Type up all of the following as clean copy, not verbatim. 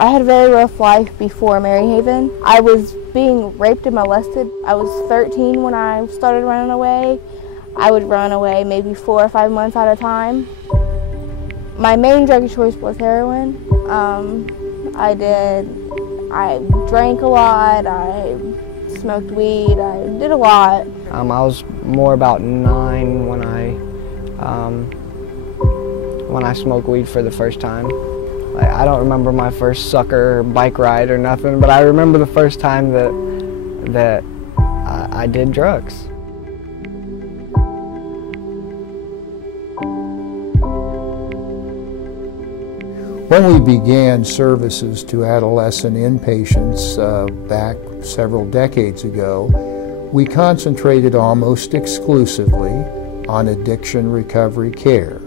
I had a very rough life before Maryhaven. I was being raped and molested. I was 13 when I started running away. I would run away maybe 4 or 5 months at a time. My main drug of choice was heroin. I drank a lot, I smoked weed, I did a lot. I was more about 9 when I smoked weed for the first time. I don't remember my first sucker bike ride or nothing, but I remember the first time that I did drugs. When we began services to adolescent inpatients back several decades ago, we concentrated almost exclusively on addiction recovery care.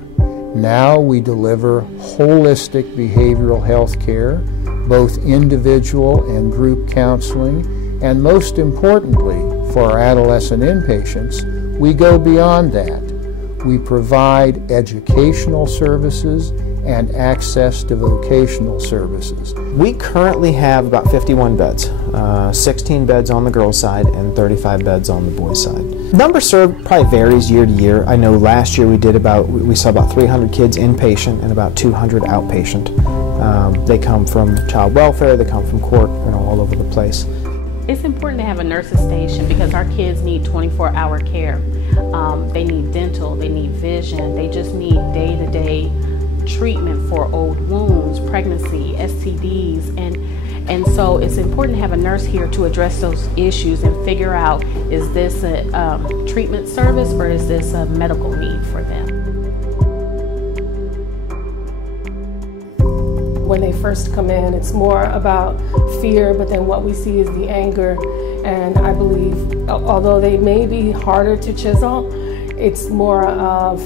Now we deliver holistic behavioral health care, both individual and group counseling, and most importantly, for our adolescent inpatients, we go beyond that. We provide educational services and access to vocational services. We currently have about 51 beds, 16 beds on the girls' side and 35 beds on the boys' side. Number served probably varies year to year. I know last year we saw about 300 kids inpatient and about 200 outpatient. They come from child welfare, they come from court, all over the place. It's important to have a nurse's station because our kids need 24-hour care. They need dental, they need vision, they just need day-to-day treatment for old wounds, pregnancy, STDs, and so it's important to have a nurse here to address those issues and figure out, is this a treatment service or is this a medical need for them? When they first come in, it's more about fear, but then what we see is the anger, and I believe although they may be harder to chisel, it's more of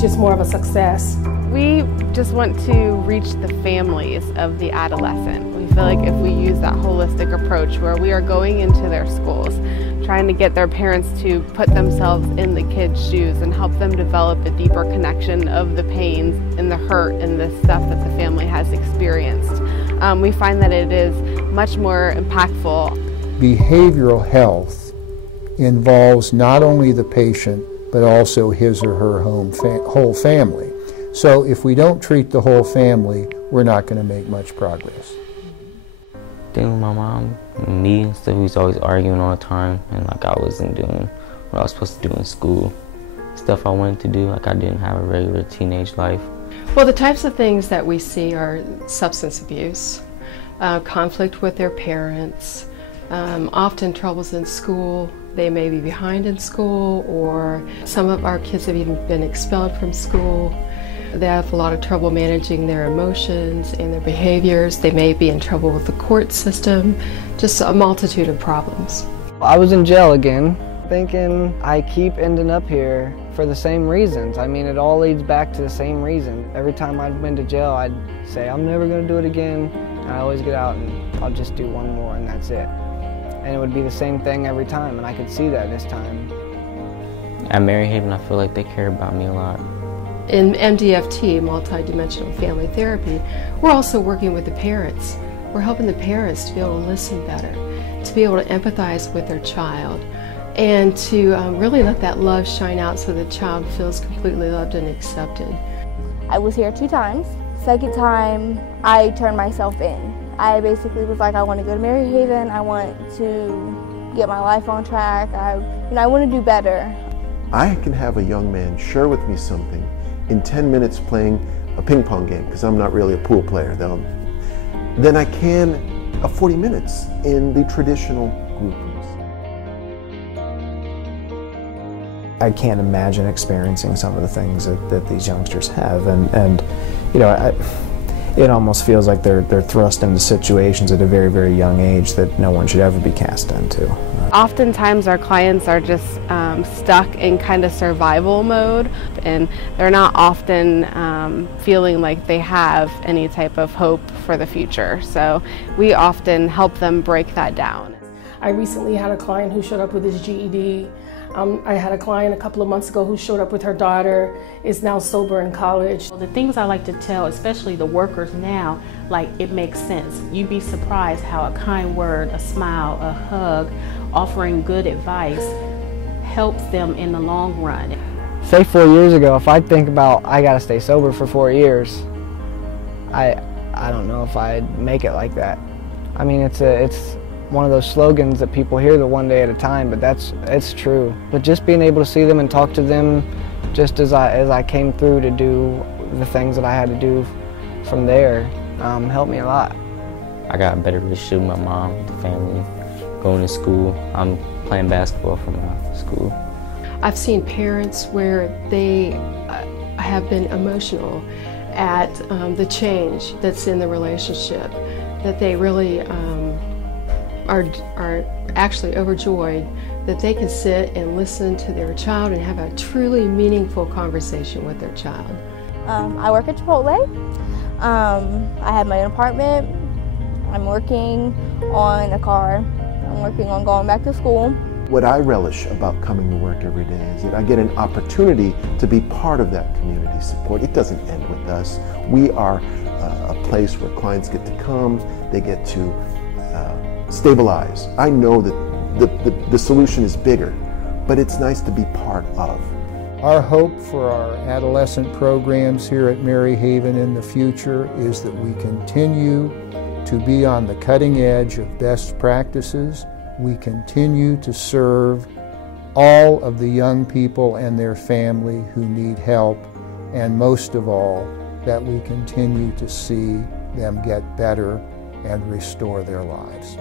just more of a success. We just want to reach the families of the adolescent. We feel like if we use that holistic approach where we are going into their schools, trying to get their parents to put themselves in the kids' shoes and help them develop a deeper connection of the pains and the hurt and the stuff that the family has experienced, we find that it is much more impactful. Behavioral health involves not only the patient, but also his or her whole family. So if we don't treat the whole family, we're not going to make much progress. Dealing with my mom, me and stuff, we was always arguing all the time, and like I wasn't doing what I was supposed to do in school. Stuff I wanted to do, like I didn't have a regular teenage life. Well, the types of things that we see are substance abuse, conflict with their parents, often troubles in school. They may be behind in school, or some of our kids have even been expelled from school. They have a lot of trouble managing their emotions and their behaviors. They may be in trouble with the court system, just a multitude of problems. I was in jail again, thinking I keep ending up here for the same reasons. I mean, it all leads back to the same reason. Every time I'd been to jail, I'd say, I'm never going to do it again. And I always get out and I'll just do one more and that's it. And it would be the same thing every time, and I could see that this time. At Maryhaven, I feel like they care about me a lot. In MDFT, multidimensional family therapy, we're also working with the parents. We're helping the parents to be able to listen better, to be able to empathize with their child, and to really let that love shine out so the child feels completely loved and accepted. I was here 2 times. Second time, I turned myself in. I basically was like, I want to go to Maryhaven, I want to get my life on track, I want to do better. I can have a young man share with me something in 10 minutes playing a ping pong game, because I'm not really a pool player, though, than I can 40 minutes in the traditional group rooms. I can't imagine experiencing some of the things that these youngsters have, and it almost feels like they're thrust into situations at a very, very young age that no one should ever be cast into. Oftentimes our clients are just stuck in kind of survival mode, and they're not often feeling like they have any type of hope for the future. So we often help them break that down. I recently had a client who showed up with his GED. I had a client a couple of months ago who showed up with her daughter, is now sober in college. The things I like to tell, especially the workers now, like it makes sense. You'd be surprised how a kind word, a smile, a hug, offering good advice helps them in the long run. Say 4 years ago, if I think about I gotta stay sober for 4 years, I don't know if I'd make it like that. I mean, it's one of those slogans that people hear the one day at a time, but it's true. But just being able to see them and talk to them just as I came through to do the things that I had to do from there helped me a lot. I got a better relationship with my mom, the family, going to school. I'm playing basketball for my school. I've seen parents where they have been emotional at the change that's in the relationship, that they really are actually overjoyed that they can sit and listen to their child and have a truly meaningful conversation with their child. I work at Chipotle. I have my own apartment. I'm working on a car. I'm working on going back to school. What I relish about coming to work every day is that I get an opportunity to be part of that community support. It doesn't end with us. We are a place where clients get to come, they get to stabilize. I know that the solution is bigger, but it's nice to be part of. Our hope for our adolescent programs here at Maryhaven in the future is that we continue to be on the cutting edge of best practices. We continue to serve all of the young people and their family who need help, and most of all, that we continue to see them get better and restore their lives.